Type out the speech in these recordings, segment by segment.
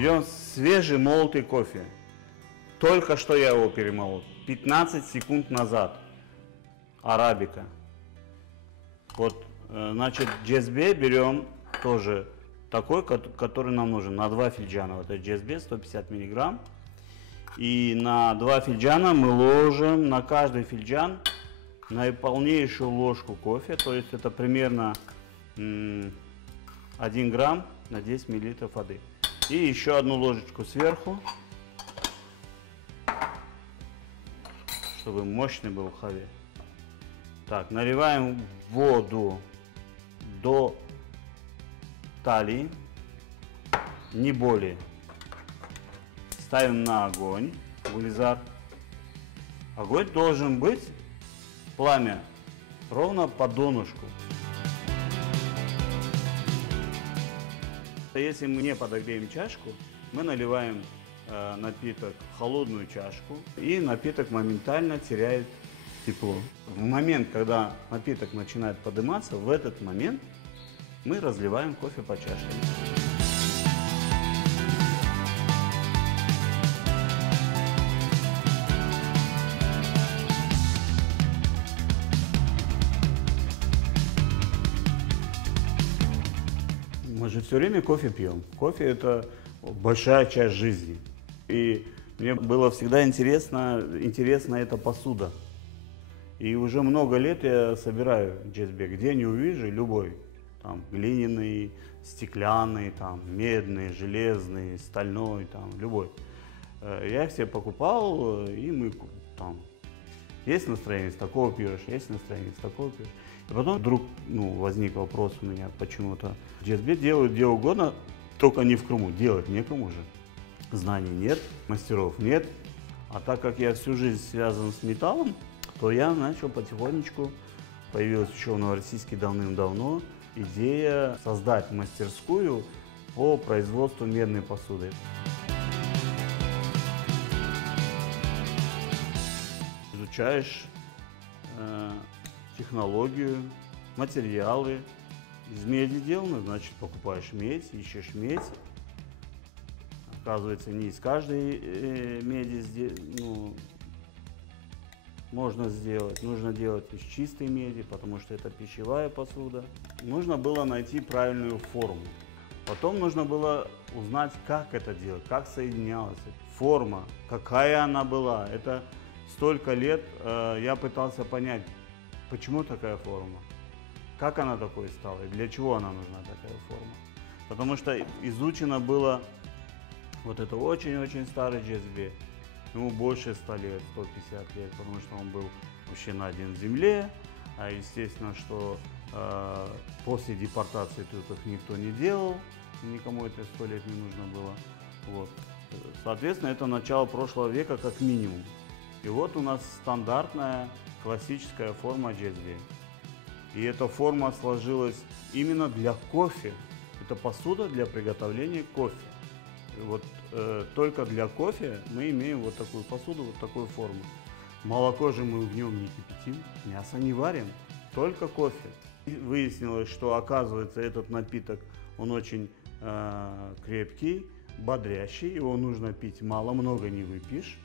Берем свежий молотый кофе. Только что я его перемолол. 15 секунд назад. Арабика. Вот, значит, GSB берем тоже такой, который нам нужен, на 2 финджана. Вот это GSB 150 миллиграмм. И на 2 финджана мы ложим на каждый финджан наиполнейшую ложку кофе. То есть это примерно 1 грамм на 10 миллилитров воды. И еще одну ложечку сверху, чтобы мощный был хаве. Так, наливаем воду до талии, не более. Ставим на огонь, вылезар. Огонь должен быть, пламя, ровно по донышку. Если мы не подогреем чашку, мы наливаем напиток в холодную чашку, и напиток моментально теряет тепло. В момент, когда напиток начинает подниматься, в этот момент мы разливаем кофе по чашке. Мы же все время кофе пьем. Кофе – это большая часть жизни. И мне было всегда интересна эта посуда. И уже много лет я собираю GSB, где не увижу, любой. Там глиняный, стеклянный, там, медный, железный, стальной, там, любой. Я их себе покупал, и мы там, есть настроение, с такого пьешь, есть настроение, с такого пьешь. И потом вдруг возник вопрос у меня почему-то. GSB делают где угодно, только не в Крыму. Делать некому же. Знаний нет, мастеров нет. А так как я всю жизнь связан с металлом, то я начал потихонечку, появилась еще в Новороссийске давным-давно, идея создать мастерскую по производству медной посуды. Изучаешь технологию, материалы. Из меди сделано, значит, покупаешь медь, ищешь медь. Оказывается, не из каждой меди можно сделать. Нужно делать из чистой меди, потому что это пищевая посуда. Нужно было найти правильную форму. Потом нужно было узнать, как это делать, как соединялась форма, какая она была. Это столько лет я пытался понять, почему такая форма, как она такой стала и для чего она нужна, такая форма. Потому что изучено было вот это очень-очень старый GSB. Ему больше 100 лет, 150 лет, потому что он был вообще найден в земле. А естественно, что после депортации тут их никто не делал, никому это 100 лет не нужно было. Вот. Соответственно, это начало прошлого века как минимум. И вот у нас стандартная классическая форма GSB. И эта форма сложилась именно для кофе. Это посуда для приготовления кофе. И вот только для кофе мы имеем вот такую посуду, вот такую форму. Молоко же мы в нем не кипятим, мясо не варим, только кофе. И выяснилось, что оказывается этот напиток, он очень крепкий, бодрящий, его нужно пить мало, много не выпьешь.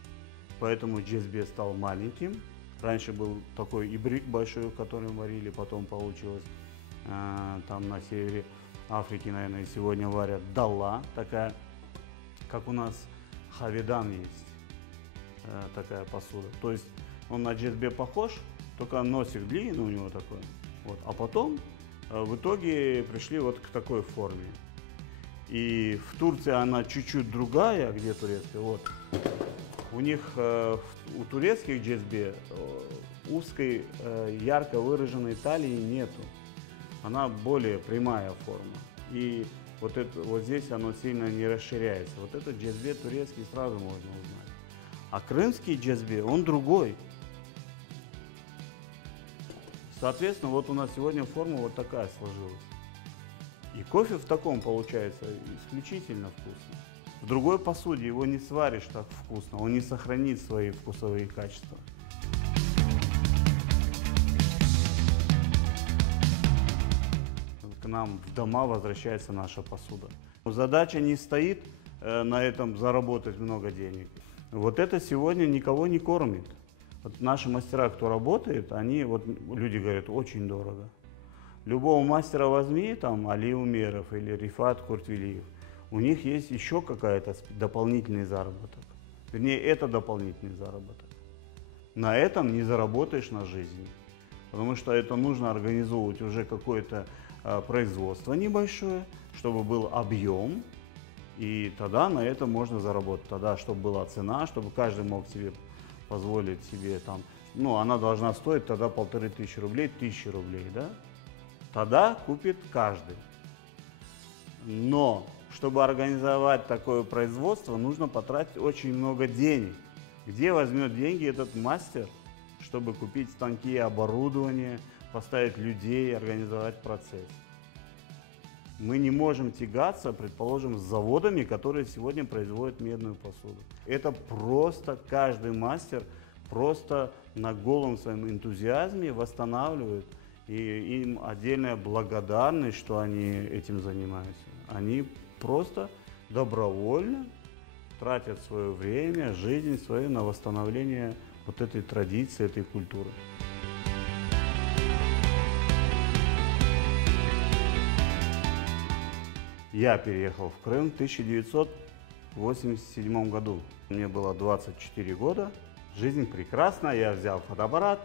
Поэтому GSB стал маленьким. Раньше был такой ибрик большой, в котором варили, потом получилось там на севере Африки, наверное, и сегодня варят далла, такая, как у нас хаведан есть, такая посуда. То есть он на GSB похож, только носик длинный у него такой. Вот. А потом в итоге пришли вот к такой форме. И в Турции она чуть-чуть другая, где турецкая, вот. У них, у турецких GSB узкой, ярко выраженной талии нету. Она более прямая форма. И вот здесь оно сильно не расширяется. Вот этот GSB турецкий сразу можно узнать. А крымский GSB, он другой. Соответственно, вот у нас сегодня форма вот такая сложилась. И кофе в таком получается исключительно вкусно. В другой посуде его не сваришь так вкусно, он не сохранит свои вкусовые качества. К нам в дома возвращается наша посуда. Задача не стоит на этом заработать много денег. Вот это сегодня никого не кормит. Вот наши мастера, кто работает, они, вот люди говорят, очень дорого. Любого мастера возьми, там, Али Умеров или Рифат Куртвилиев, у них есть еще какая-то дополнительный заработок. Вернее, это дополнительный заработок. На этом не заработаешь на жизнь, потому что это нужно организовывать уже какое-то производство небольшое, чтобы был объем, и тогда на этом можно заработать. Тогда, чтобы была цена, чтобы каждый мог себе позволить себе там, ну, она должна стоить тогда 1500 рублей, 1000 рублей, да? Тогда купит каждый. Но, чтобы организовать такое производство, нужно потратить очень много денег. Где возьмет деньги этот мастер, чтобы купить станки, оборудование, поставить людей, организовать процесс? Мы не можем тягаться, предположим, с заводами, которые сегодня производят медную посуду. Это просто каждый мастер просто на голом своем энтузиазме восстанавливает. И им отдельная благодарность, что они этим занимаются. Они просто добровольно тратят свое время, жизнь свою на восстановление вот этой традиции, этой культуры. Я переехал в Крым в 1987 году. Мне было 24 года. Жизнь прекрасная. Я взял фотоаппарат,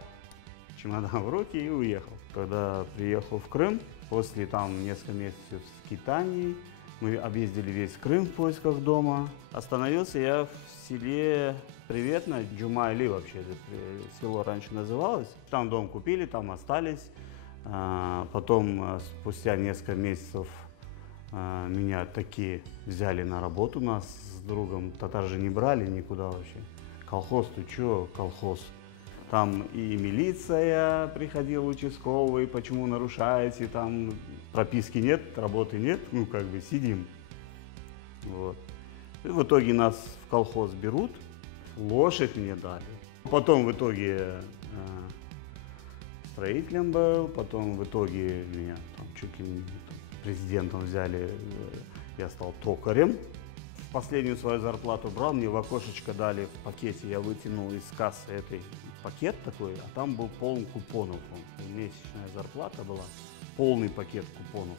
чемодан в руки и уехал. Когда приехал в Крым, после там нескольких месяцев скитаний, мы объездили весь Крым в поисках дома. Остановился я в селе Приветное, Джумайли вообще, это село раньше называлось. Там дом купили, там остались. Потом, спустя несколько месяцев, меня такие взяли на работу, нас с другом. Татар же не брали никуда вообще. Колхоз, ты чё, колхоз? Там и милиция приходила, участковый, почему нарушаете, там прописки нет, работы нет, ну как бы сидим. Вот. И в итоге нас в колхоз берут, лошадь мне дали. Потом в итоге строителем был, потом в итоге меня там чуть ли не президентом взяли, я стал токарем. Последнюю свою зарплату брал, мне в окошечко дали в пакете, я вытянул из кассы этой пакет такой, а там был полный купонов. Месячная зарплата была, полный пакет купонов.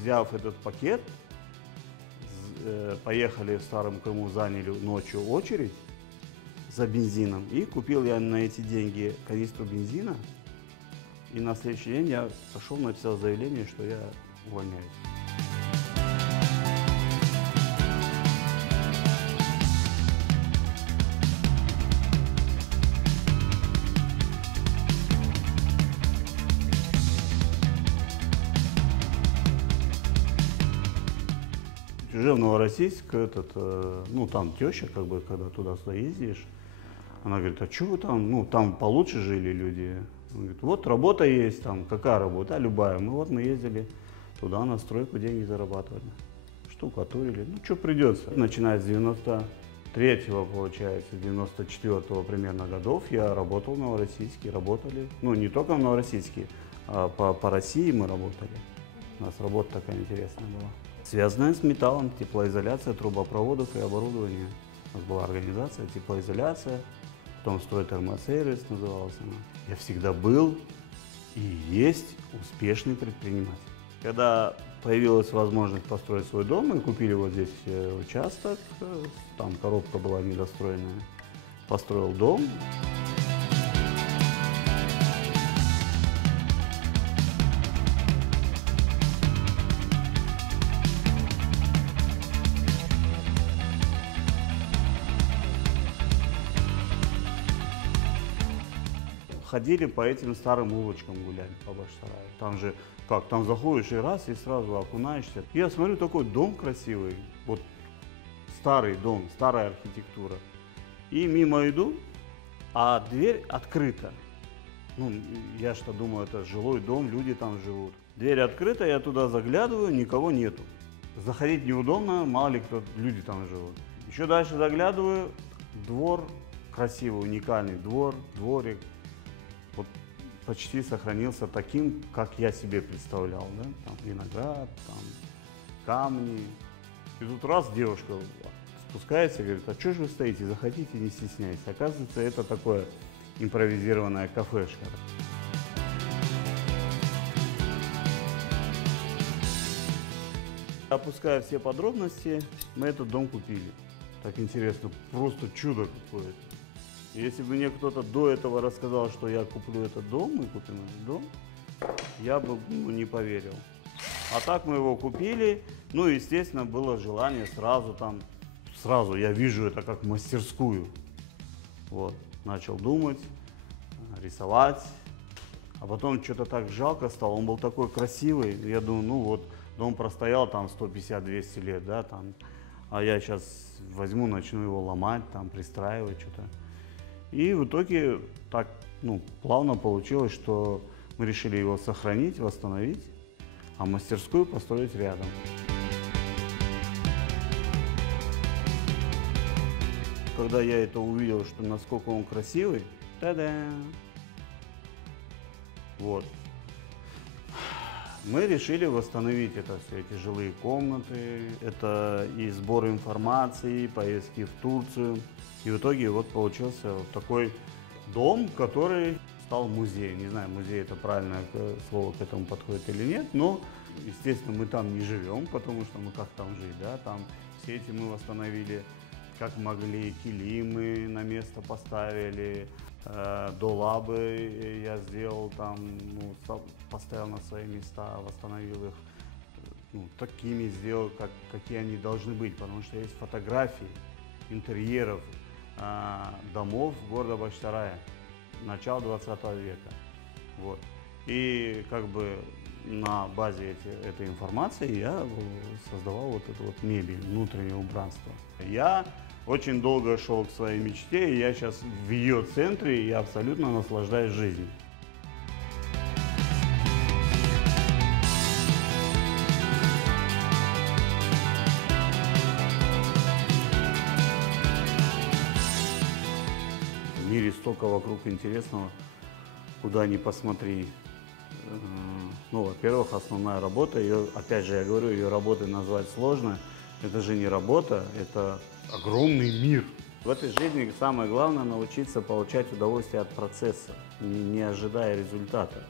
Взяв этот пакет, поехали в Старом Крыму, заняли ночью очередь за бензином. И купил я на эти деньги канистру бензина. И на следующий день я пошел, написал заявление, что я увольняюсь. Уже в Новороссийск, ну там теща, как бы, когда туда-сюда ездишь, она говорит, а что вы там, ну там получше жили люди. Он говорит, вот работа есть, там, какая работа, а любая. Мы ездили туда на стройку, деньги зарабатывали, штукатурили, ну что придется. Начиная с 93-го, получается, 94-го примерно годов я работал в Новороссийске, работали, ну не только в Новороссийске, а по России мы работали. У нас работа такая интересная была. Связанная с металлом, теплоизоляция трубопроводов и оборудования. У нас была организация, теплоизоляция, потом стройтермосервис называлась она. Я всегда был и есть успешный предприниматель. Когда появилась возможность построить свой дом, мы купили вот здесь участок, там коробка была недостроенная, построил дом. Ходили по этим старым улочкам гулять, по Башсараю. Там же, как, там заходишь и раз, и сразу окунаешься. Я смотрю, такой дом красивый, вот старый дом, старая архитектура. И мимо иду, а дверь открыта. Ну, я что думаю, это жилой дом, люди там живут. Дверь открыта, я туда заглядываю, никого нету. Заходить неудобно, мало ли кто, люди там живут. Еще дальше заглядываю, двор красивый, уникальный двор, дворик. Вот почти сохранился таким, как я себе представлял, да? Там виноград, там камни. И тут раз девушка спускается и говорит: а что же вы стоите, заходите, не стесняйтесь. Оказывается, это такое импровизированная кафешка. Опуская все подробности, мы этот дом купили. Так интересно, просто чудо какое-то. Если бы мне кто-то до этого рассказал, что я куплю этот дом, мы купим этот дом, я бы не поверил. А так мы его купили, ну, естественно, было желание сразу я вижу это как мастерскую. Вот, начал думать, рисовать, а потом что-то так жалко стало, он был такой красивый, я думаю, ну вот, дом простоял там 150-200 лет, да, там, а я сейчас возьму, начну его ломать, там, пристраивать что-то. И в итоге так, ну, плавно получилось, что мы решили его сохранить, восстановить, а мастерскую построить рядом. Когда я это увидел, что насколько он красивый, та-да! Вот. Мы решили восстановить это все, эти жилые комнаты, это и сбор информации, и поездки в Турцию. И в итоге вот получился вот такой дом, который стал музеем. Не знаю, музей это правильное слово к этому подходит или нет, но, естественно, мы там не живем, потому что ну как там жить, да, там все эти мы восстановили как могли, килимы на место поставили, долабы я сделал там, ну, поставил на свои места, восстановил их, ну, такими сделал, какие они должны быть, потому что есть фотографии интерьеров домов города Бахчисарая начала 20 века. Вот. И как бы на базе этой информации я создавал вот эту вот мебель, внутреннее убранство. Я очень долго шел к своей мечте, и я сейчас в ее центре, и я абсолютно наслаждаюсь жизнью. В мире столько вокруг интересного, куда ни посмотри. Ну, во-первых, основная работа, ее, опять же, я говорю, ее работой назвать сложно. Это же не работа, это огромный мир. В этой жизни самое главное научиться получать удовольствие от процесса, не ожидая результата.